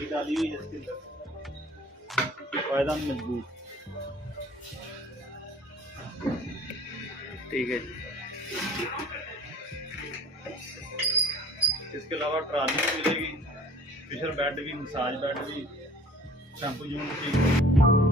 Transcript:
पट्टी डाली हुई है इसके अंदर, पायदान मजबूत। ठीक है जी। इसके अलावा ट्राली भी मिलेगी, फिशर बेड भी, मसाज बेड भी, शैम्पू यूनिट भी।